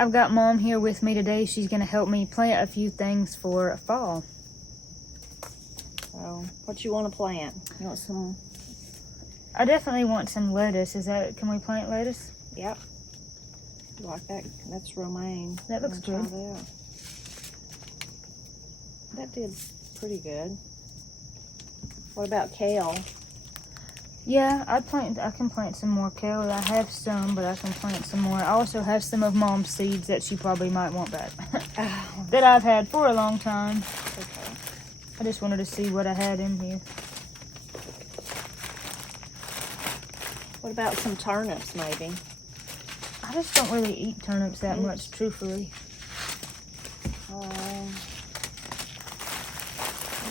I've got Mom here with me today. She's going to help me plant a few things for fall. So, what you want to plant? You want some? I definitely want some lettuce. Can we plant lettuce? Yep. You like that? That's romaine. That looks good. That did pretty good. What about kale? Yeah, I can plant some more kale. I have some, but I can plant some more. I also have some of Mom's seeds that she probably might want back. That I've had for a long time. Okay. I just wanted to see what I had in here. What about some turnips, maybe? I just don't really eat turnips that much, truthfully. There's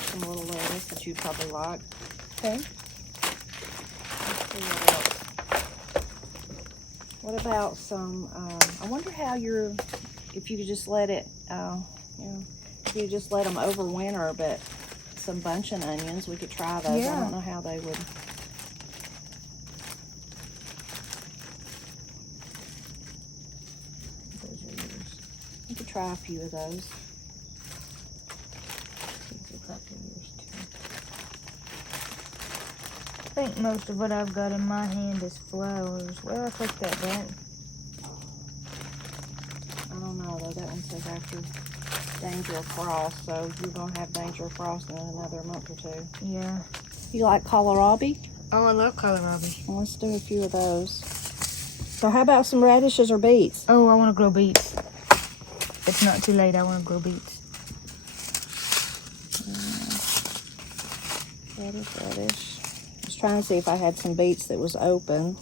some little lettuce that you'd probably like. Okay. Let's see what else. What about some, I wonder how if you could just let it, if you just let them overwinter, but some bunching onions, we could try those. Yeah. I don't know how they would. You could try a few of those. I think most of what I've got in my hand is flowers. Well, I take that back. I don't know though, that one says after danger of frost, so you're going to have danger of frost in another month or two. Yeah. You like kohlrabi? Oh, I love kohlrabi. Well, let's do a few of those. So how about some radishes or beets? Oh, I want to grow beets. It's not too late, I want to grow beets. Radish. I was trying to see if I had some beets that was open.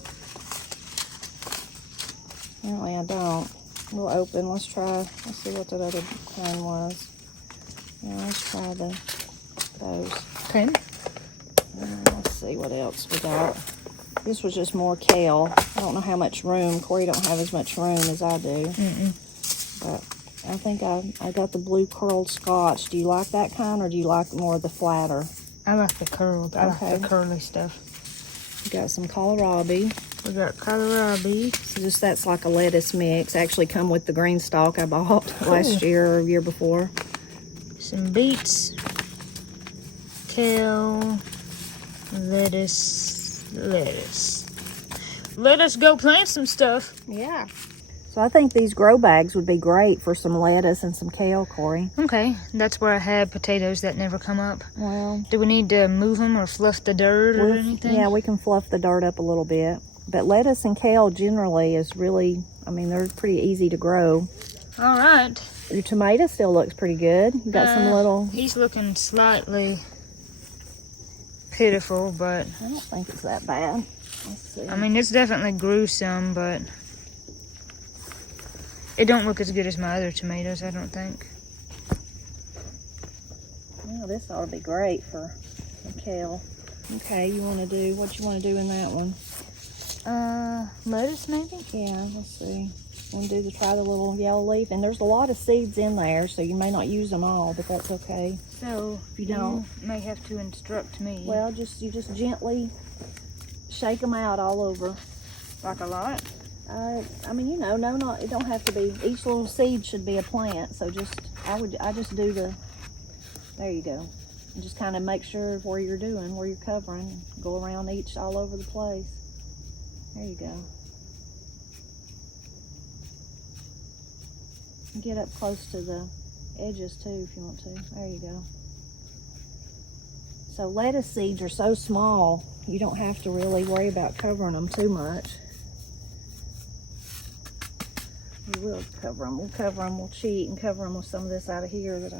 Apparently I don't. We'll open. Let's see what that other kind was. Yeah, let's try those. Okay. Let's see what else we got. This was just more kale. I don't know how much room. Corey don't have as much room as I do. But I think I got the blue curled Scotch. Do you like that kind, or do you like more of the flatter? I like the curled. I like the curly stuff. We got some kohlrabi. We got kohlrabi. So that's like a lettuce mix. Actually come with the green stalk I bought last year or year before. Some beets, kale, lettuce. Let us go plant some stuff. Yeah. So I think these grow bags would be great for some lettuce and some kale, Corey. Okay, that's where I had potatoes that never come up. Well, do we need to move them or fluff the dirt or anything? Yeah, we can fluff the dirt up a little bit. But lettuce and kale generally is really, I mean, they're pretty easy to grow. All right. Your tomato still looks pretty good. You got some little... He's looking slightly pitiful, but... I don't think it's that bad. Let's see. I mean, it's definitely grew some, but... it don't look as good as my other tomatoes, I don't think. Well, this ought to be great for some kale. Okay, what you want to do in that one? Lettuce maybe? Yeah, let's see. Want to try the little yellow leaf? And there's a lot of seeds in there, so you may not use them all, but that's okay. So, if you don't, you may have to instruct me. Well, you just gently shake them out all over. Like a lot? I mean, it don't have to be, each little seed should be a plant, so I just do there you go. And just kind of make sure where you're covering, go around each all over the place. There you go. Get up close to the edges too if you want to. There you go. So lettuce seeds are so small, you don't have to really worry about covering them too much. We will cover them. We'll cheat and cover them with some of this out of here that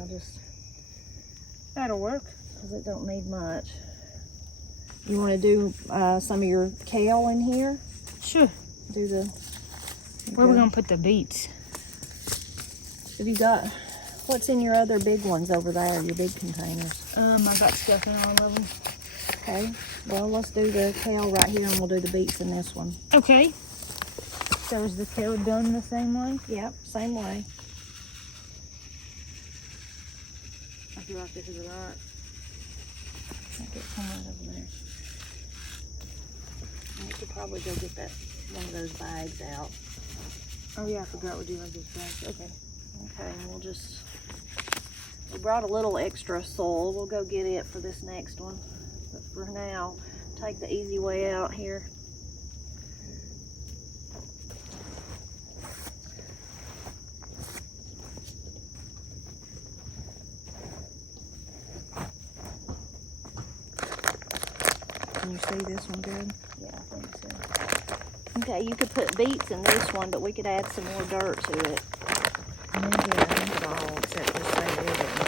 that'll work. Because it don't need much. You want to do some of your kale in here? Sure. Where are we going to put the beets? Have you got, what's in your other big ones over there, your big containers? I got stuff in all of them. Okay. Well, let's do the kale right here and we'll do the beets in this one. Okay. So is the kale done the same way? Yep, same way. I feel like this is a lot. I'll get some right over there. I could probably go get one of those bags out. Oh yeah, I forgot we do have this bag. Okay. Okay, and we brought a little extra soil. We'll go get it for this next one. But for now, take the easy way out here. Can you see this one good? Yeah, I think so. Okay, you could put beets in this one, but we could add some more dirt to it. Maybe I think it all, except for say a little bit more.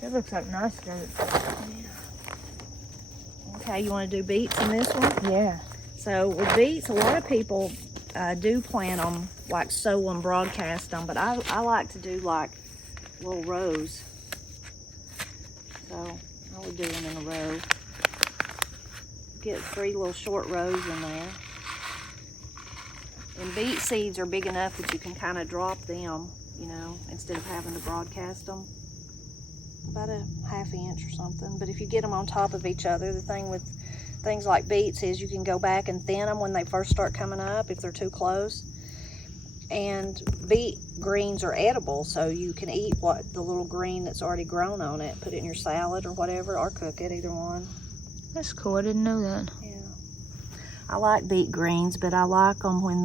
That looks like nice dirt. Yeah. Okay, you want to do beets in this one? Yeah. So with beets, a lot of people do plant them, like sow them, broadcast them, but I like to do like little rows. So I would do them in a row. Get 3 little short rows in there. And beet seeds are big enough that you can kind of drop them, you know, instead of having to broadcast them. About a ½ inch or something. But if you get them on top of each other, the thing with things like beets is you can go back and thin them when they first start coming up if they're too close. And beet greens are edible, so you can eat the little green that's already grown on it. Put it in your salad or whatever, or cook it, either one. That's cool. I didn't know that. Yeah. I like beet greens, but I like them when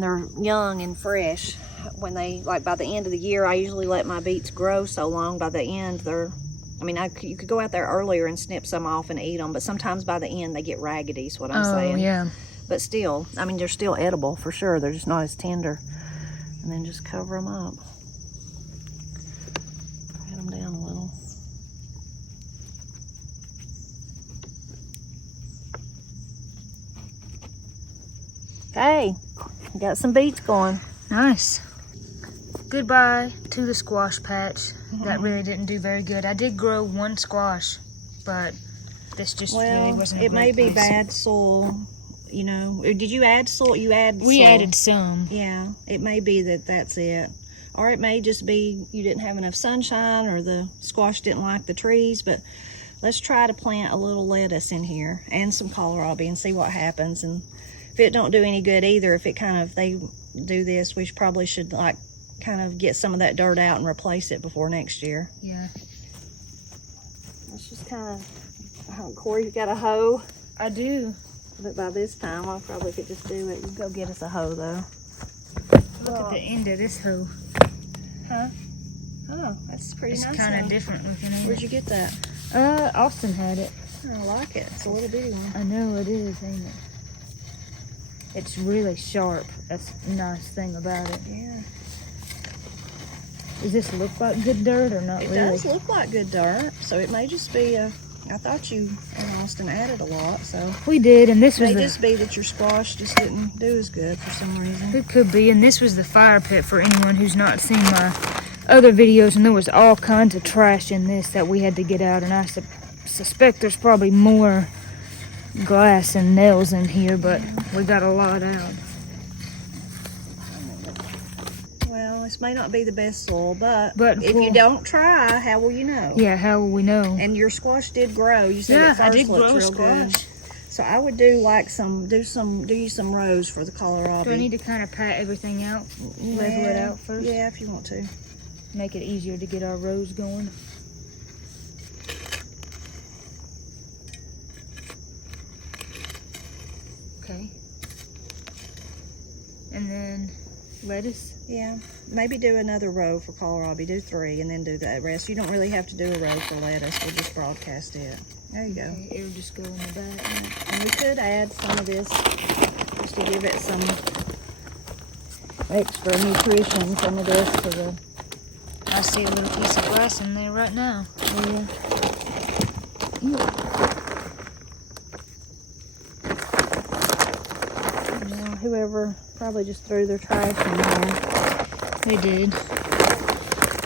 they're young and fresh. When they, like by the end of the year, I usually let my beets grow so long. By the end, you could go out there earlier and snip some off and eat them, but sometimes by the end they get raggedy, is what I'm saying. Oh, yeah. But still, I mean, they're still edible for sure. They're just not as tender. And then just cover them up. Pat them down a little. Okay, got some beets going. Nice. Goodbye to the squash patch. That really didn't do very good. I did grow 1 squash, but this just really wasn't a it may great be place. bad soil, you know. Did you add soil? You add soil. We added some. Yeah, it may be that's it. Or it may just be you didn't have enough sunshine, or the squash didn't like the trees. But let's try to plant a little lettuce in here and some kohlrabi and see what happens. And if it don't do any good either, if it they do this, we probably should like kind of get some of that dirt out and replace it before next year. Yeah. Let's just kind of, Corey, you got a hoe? I do. But by this time, I probably could just do it. You go get us a hoe, though. Look at the end of this hoe. Huh? Oh, that's pretty nice. It's kind of different looking. Where'd you get that? Austin had it. I like it. It's a little bitty one. I know it is, ain't it? It's really sharp. That's a nice thing about it. Yeah. Does this look like good dirt or not really? It does look like good dirt, so it may just be I thought you and Austin added a lot, so. We did, and this was It may just be that your squash just didn't do as good for some reason. It could be, and this was the fire pit for anyone who's not seen my other videos, and there was all kinds of trash in this that we had to get out, and I suspect there's probably more glass and nails in here, but we got a lot out. Well, this may not be the best soil, but if well, you don't try, how will you know? Yeah, how will we know? And your squash did grow. You said Yeah, it I first did looked grow real squash. good. So I would do like do you some rows for the kohlrabi. Do I need to kind of pat everything out, level it out first? Yeah, if you want to. Make it easier to get our rows going. Okay. And then lettuce. Yeah, maybe do another row for kohlrabi. Do 3 and then do the rest. You don't really have to do a row for lettuce. We'll just broadcast it. There you go. Okay, it'll just go in the back. And we could add some of this just to give it some extra nutrition. Some of this to the. I see a little piece of glass in there right now. Yeah. Well, whoever probably just threw their trash in there. They did.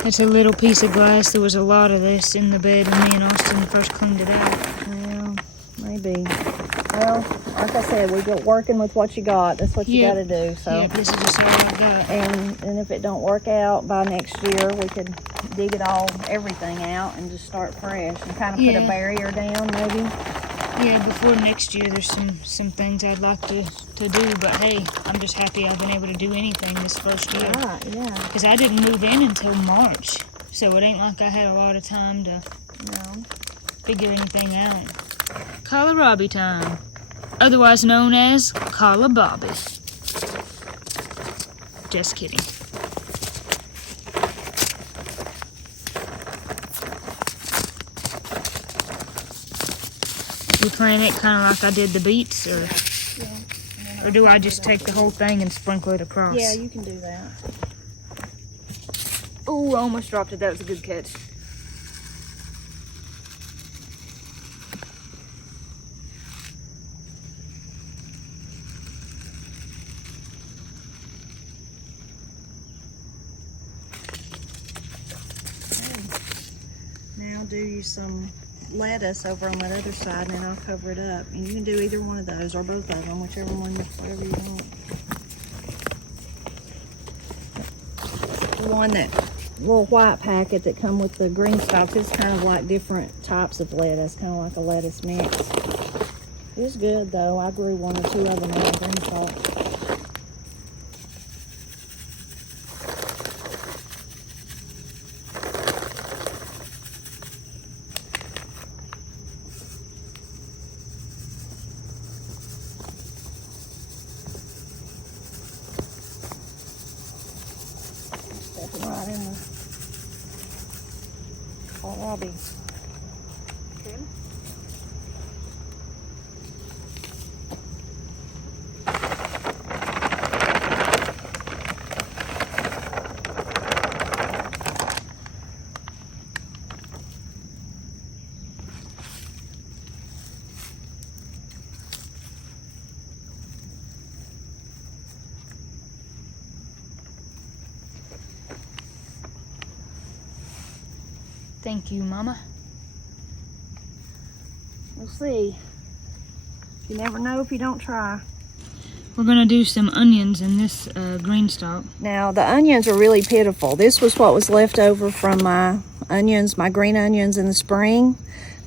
That's a little piece of glass. There was a lot of this in the bed when me and Austin first cleaned it out. Well, maybe. Well, like I said, we go working with what you got. That's what you got to do. So. Yep, this is just all I got. And if it don't work out by next year, we could dig it all, everything out and just start fresh and kind of put a Yeah. barrier down maybe. Yeah, before next year, there's some things I'd like to do, but hey, I'm just happy I've been able to do anything this first year. Right, yeah. Because I didn't move in until March, so it ain't like I had a lot of time to figure anything out. Kohlrabi time, otherwise known as Bobby. Just kidding. You plant it kind of like I did the beets, or do I just take the whole thing and sprinkle it across? Yeah, you can do that. Oh, I almost dropped it. That was a good catch. Now do you some lettuce over on that other side, and then I'll cover it up. And you can do either one of those or both of them, whichever one, whatever you want. The one that little white packet that come with the green stalks is kind of like different types of lettuce, kind of like a lettuce mix. It's good though. I grew one or two of them out of green stalk. Right in the kohlrabi. Okay. Thank you, Mama. We'll see. You never know if you don't try. We're gonna do some onions in this green stalk. Now, the onions are really pitiful. This was what was left over from my onions, my green onions in the spring.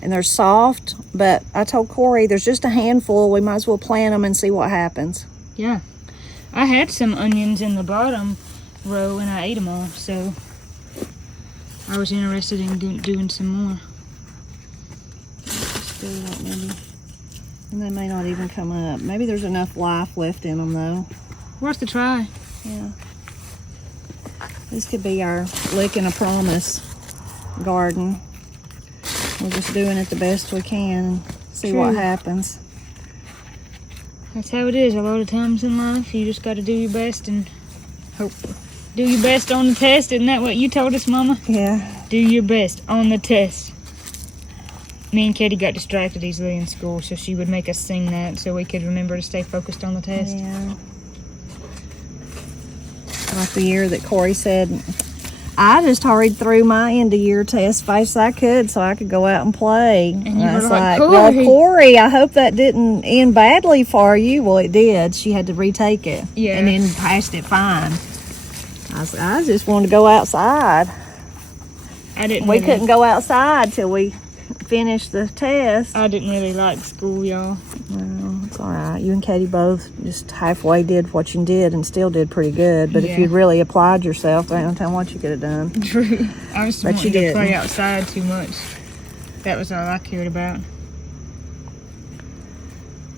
And they're soft, but I told Corey there's just a handful. We might as well plant them and see what happens. Yeah. I had some onions in the bottom row and I ate them all, so I was interested in doing some more. Let's do that maybe. And they may not even come up. Maybe there's enough life left in them though. Worth a try. Yeah. This could be our licking a promise garden. We're just doing it the best we can and see what happens. That's how it is a lot of times in life. You just got to do your best and hope. Do your best on the test. Isn't that what you told us, Mama? Yeah. Do your best on the test. Me and Katie got distracted easily in school, so she would make us sing that so we could remember to stay focused on the test. Yeah. Like the year that Corey said, I just hurried through my end of year test fast as I could so I could go out and play. And you I were was like, well, Corey. Corey, I hope that didn't end badly for you. Well, it did. She had to retake it. Yeah. And then passed it fine. I just wanted to go outside. I didn't. We really, couldn't go outside till we finished the test. I didn't really like school, y'all. Well, it's all right. You and Katie both just halfway did what you did and still did pretty good. But Yeah. if you'd really applied yourself, I don't know what you could have done. True. I was But wanting you to play didn't. outside too much. That was all I cared about.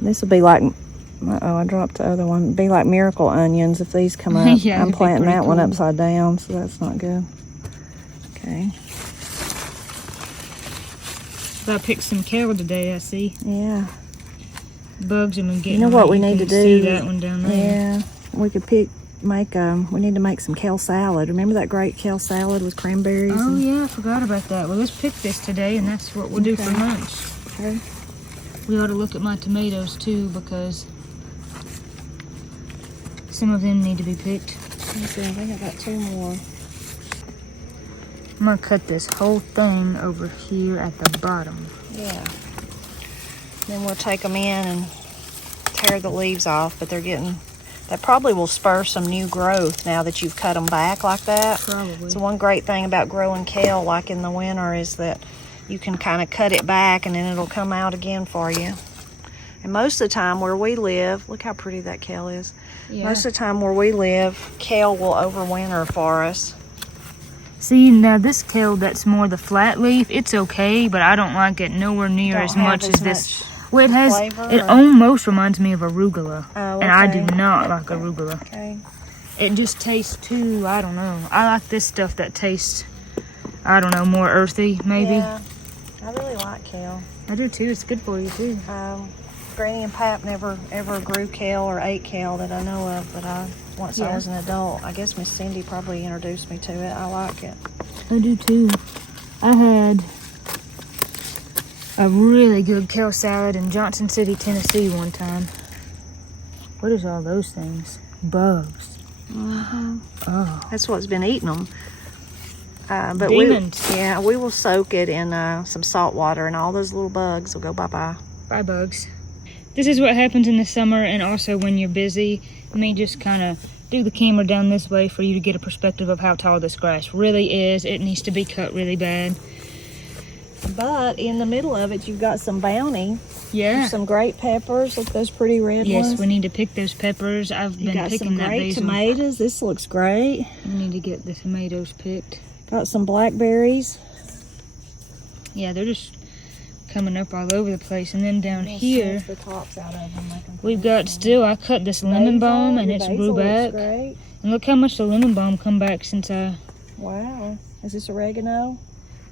This will be like, uh-oh, I dropped the other one. Be like miracle onions if these come up. Yeah, I'm that'd be planting pretty that one cool. upside down, so that's not good. Okay. So I picked some kale today, I see. Yeah. Bugs have been getting You know what me. we You need to can see do? that one down there. Yeah. We could we need to make some kale salad. Remember that great kale salad with cranberries? Oh, and- yeah, I forgot about that. Well, let's pick this today, and that's what we'll do for Okay. lunch. Okay. We ought to look at my tomatoes, too, because some of them need to be picked. Let me see, I think I got two more. I'm going to cut this whole thing over here at the bottom. Yeah. Then we'll take them in and tear the leaves off, but they're that probably will spur some new growth now that you've cut them back like that. Probably. So one great thing about growing kale like in the winter is that you can kind of cut it back and then it'll come out again for you. And most of the time where we live, look how pretty that kale is. Yeah. Most of the time where we live, kale will overwinter for us. See, now this kale that's more the flat leaf, it's okay, but I don't like it nowhere near Don't as have much as as this. much Well, it has, flavor, it or- almost reminds me of arugula. Oh, And I do okay. not like arugula. Okay. It just tastes too, I don't know. I like this stuff that tastes, I don't know, more earthy, maybe. Yeah, I really like kale. I do too, it's good for you too. Granny and Pap never ever grew kale or ate kale that I know of, but once I Yeah. was an adult, I guess Miss Cindy probably introduced me to it. I like it. I do too. I had a really good kale salad in Johnson City, Tennessee one time. What is all those things? Bugs. Oh. That's what's been eating them. But Demons. we will soak it in some salt water, and all those little bugs will go bye-bye. Bye, bugs. This is what happens in the summer and also when you're busy. Let me just kind of do the camera down this way for you to get a perspective of how tall this grass really is. It needs to be cut really bad. But in the middle of it, you've got some bounty. Yeah. Some great peppers. Look, those pretty red Yes, ones. we need to pick those peppers. I've You been got picking some that great basil. tomatoes. This looks great. We need to get the tomatoes picked. Got some blackberries. Yeah, they're just coming up all over the place. And then down We'll here, snip the tops out of them, make them we've got still, I cut this lemon balm and Your it's basil grew looks back. great. And look how much the lemon balm come back since I, Wow. Is this oregano?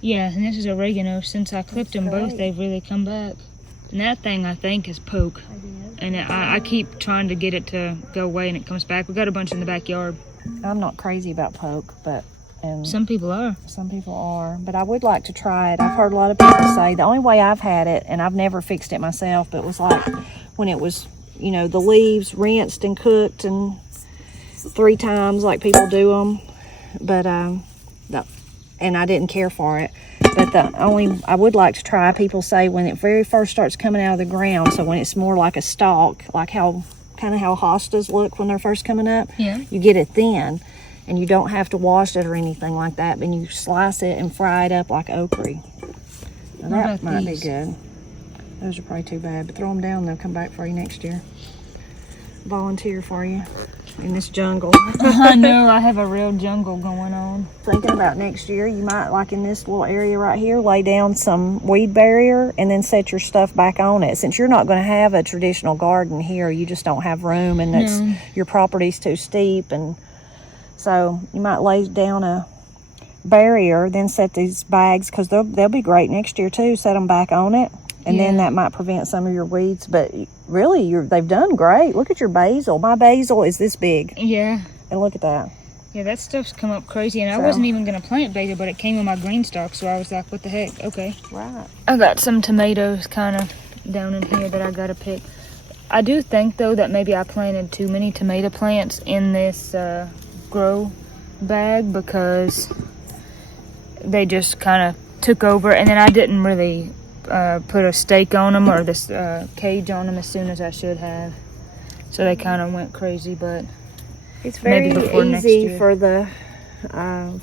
yeah, and this is oregano. Since I clipped them both, great. they've really come back. And that thing I think is poke. I did. And I keep trying to get it to go away and it comes back. We got a bunch in the backyard. I'm not crazy about poke, but Some people are. some people are. But I would like to try it. I've heard a lot of people say the only way I've had it, and I've never fixed it myself, but it was like when it was, you know, the leaves rinsed and cooked and 3 times like people do them. But and I didn't care for it. But I would like to try, people say when it very first starts coming out of the ground, so when it's more like a stalk, like how hostas look when they're first coming up. Yeah. You get it thin, and you don't have to wash it or anything like that, but you slice it and fry it up like okra. Now that about might these? be good. Those are probably too bad, but throw them down, they'll come back for you next year. Volunteer for you in this jungle. I know, I have a real jungle going on. Thinking about next year, you might, like in this little area right here, lay down some weed barrier and then set your stuff back on it. Since you're not going to have a traditional garden here, you just don't have room, and that's No. your property's too steep, and so you might lay down a barrier, then set these bags, because they'll be great next year too. Set them back on it, and then Yeah. that might prevent some of your weeds. But really, they've done great. Look at your basil. My basil is this big, Yeah. and look at that. Yeah, that stuff's come up crazy, and I So- wasn't even going to plant basil, but it came in my green stalk, so I was like, what the heck? Okay. Right. I got some tomatoes kind of down in here that I got to pick. I do think, though, that maybe I planted too many tomato plants in this grow bag because they just kind of took over, and then I didn't really put a stake on them or this cage on them as soon as I should have. So they kind of went crazy, but It's very maybe before next easy year.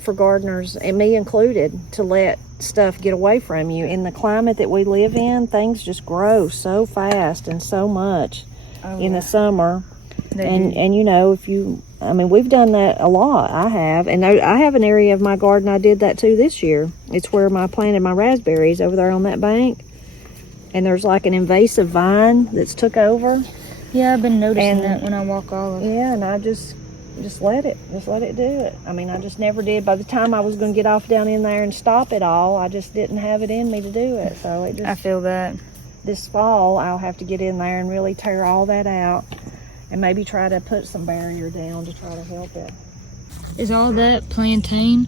for gardeners, and me included, to let stuff get away from you. In the climate that we live in, things just grow so fast and so much in the summer. And you know, we've done that a lot. I have, and I have an area of my garden I did that too this year. It's where I planted my raspberries over there on that bank, and there's like an invasive vine that's took over. Yeah, I've been noticing And- that when I walk all of it. Yeah, and I just let it do it. I just never did. By the time I was going to get off down in there and stop it all, I just didn't have it in me to do it. So I feel that. this fall, I'll have to get in there and really tear all that out, and maybe try to put some barrier down to try to help it. Is all that plantain?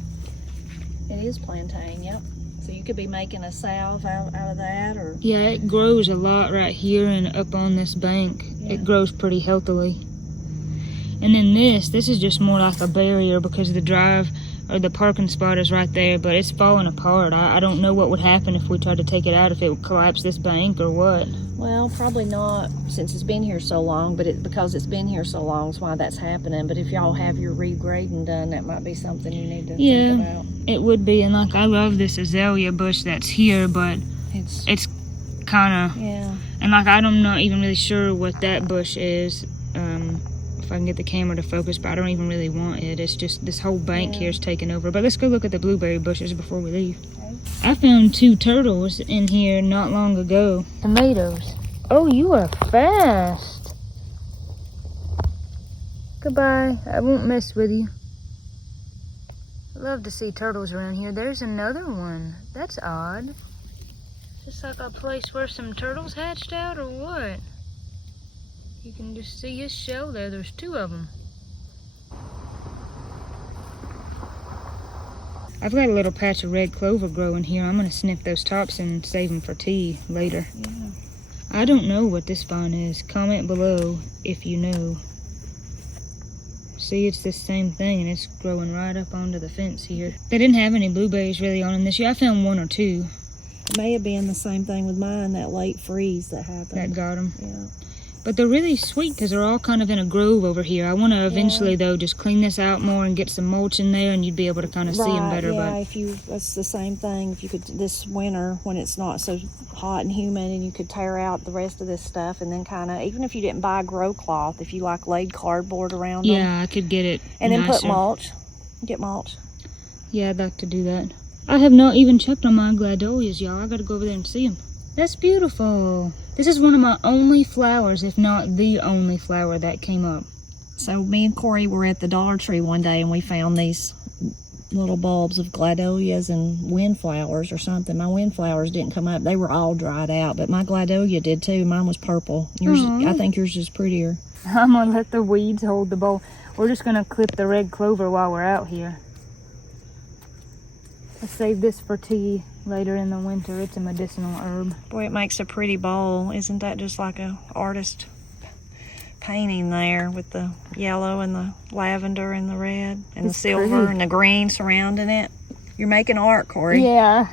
It is plantain, yep. So you could be making a salve out of that, or Yeah, it grows a lot right here and up on this bank. Yeah. It grows pretty healthily. And then this is just more like a barrier because the drive or the parking spot is right there, but it's falling apart. I don't know what would happen if we tried to take it out, if it would collapse this bank or what. Well, probably not since it's been here so long, but because it's been here so long is why that's happening. But if y'all have your regrading done, that might be something you need to think about. It would be. And like, I love this azalea bush that's here, but it's kind of, and like, I'm not even really sure what that bush is. If I can get the camera to focus, but I don't even really want it. It's just this whole bank here is taken over. But let's go look at the blueberry bushes before we leave. Okay. I found 2 turtles in here not long ago. Tomatoes. Oh, you are fast. Goodbye. I won't mess with you. I love to see turtles around here. There's another one. That's odd. Just like a place where some turtles hatched out, or what? You can just see his shell there. There's 2 of them. I've got a little patch of red clover growing here. I'm going to snip those tops and save them for tea later. Yeah. I don't know what this vine is. Comment below if you know. See, it's the same thing, and it's growing right up onto the fence here. They didn't have any blueberries really on them this year. I found 1 or 2. It may have been the same thing with mine, that late freeze that happened. That got them. Yeah. But they're really sweet because they're all kind of in a grove over here. I want to eventually, though, just clean this out more and get some mulch in there, and you'd be able to kind of see them better. Yeah, that's the same thing. If you could, this winter, when it's not so hot and humid, and you could tear out the rest of this stuff, and then kind of, even if you didn't buy grow cloth, if you like laid cardboard around them. Yeah, I could get it and nicer. Then put mulch. Get mulch. Yeah, I'd like to do that. I have not even checked on my Gladolias, y'all. I got to go over there and see them. That's beautiful. This is one of my only flowers, if not the only flower that came up. So me and Corey were at the Dollar Tree one day, and we found these little bulbs of Gladolias and windflowers or something. My windflowers didn't come up. They were all dried out, but my Gladolia did too. Mine was purple. Yours, I think yours is prettier. I'm going to let the weeds hold the bowl. We're just going to clip the red clover while we're out here. I'll save this for tea later in the winter. It's a medicinal herb. Boy, it makes a pretty bowl. Isn't that just like a artist painting there with the yellow and the lavender and the red and the silver and the green surrounding it? You're making art, Corey. Yeah.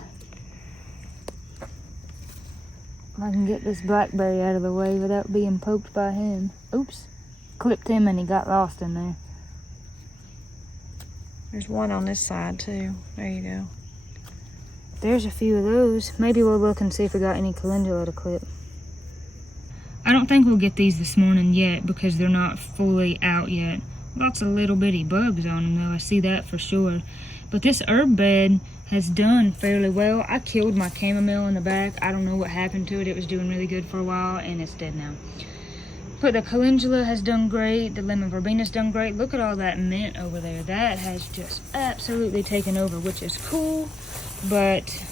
If I can get this blackberry out of the way without being poked by him. Oops. Clipped him and he got lost in there. There's one on this side too. There you go. There's a few of those. Maybe we'll look and see if we got any calendula to clip. I don't think we'll get these this morning yet because they're not fully out yet. Lots of little bitty bugs on them though. I see that for sure. But this herb bed has done fairly well. I killed my chamomile in the back. I don't know what happened to it. It was doing really good for a while and it's dead now. But the calendula has done great. The lemon verbena's done great. Look at all that mint over there. That has just absolutely taken over, which is cool. But,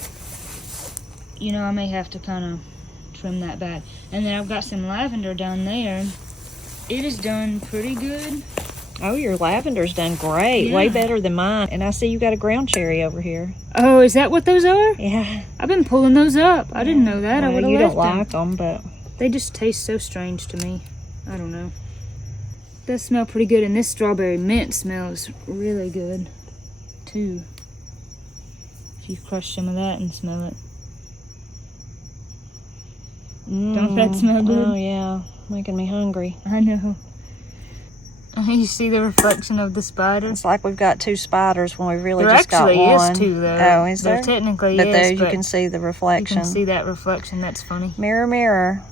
you know, I may have to kind of trim that back. And then I've got some lavender down there. It has done pretty good. Oh, your lavender's done great. Yeah. Way better than mine. And I see you got a ground cherry over here. Oh, is that what those are? Yeah. I've been pulling those up. I didn't know that. I would have left them. You don't like them, but they just taste so strange to me. I don't know. It does smell pretty good, and this strawberry mint smells really good too. If you crush some of that and smell it. Don't that smell good? Oh yeah, making me hungry. I know. You see the reflection of the spider? It's like we've got 2 spiders when we really just got one. There actually is 2 though. Oh, is there? There technically but is, there you can see the reflection. You can see that reflection. That's funny. Mirror, mirror.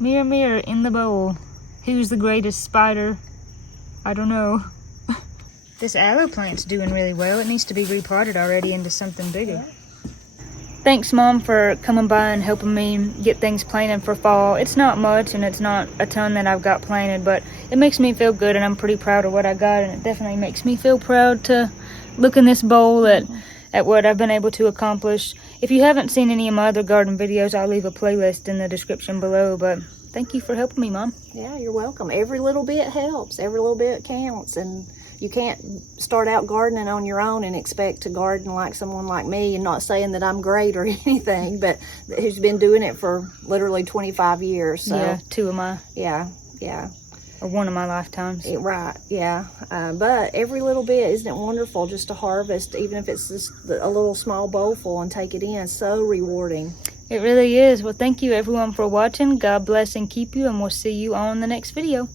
Mirror, mirror in the bowl. Who's the greatest spider? I don't know. This aloe plant's doing really well. It needs to be repotted already into something bigger. Thanks, Mom, for coming by and helping me get things planted for fall. It's not much, and it's not a ton that I've got planted, but it makes me feel good, and I'm pretty proud of what I got, and it definitely makes me feel proud to look in this bowl at what I've been able to accomplish. If you haven't seen any of my other garden videos, I'll leave a playlist in the description below, but thank you for helping me, Mom. Yeah, you're welcome. Every little bit helps. Every little bit counts. And you can't start out gardening on your own and expect to garden like someone like me. And not saying that I'm great or anything, but who's been doing it for literally 25 years. So. Yeah, 2 of my. Yeah, yeah. Or one of my lifetimes. Right, yeah. But every little bit, isn't it wonderful just to harvest, even if it's just a little small bowl full, and take it in? So rewarding. It really is. Well, thank you everyone for watching. God bless and keep you, and we'll see you on the next video.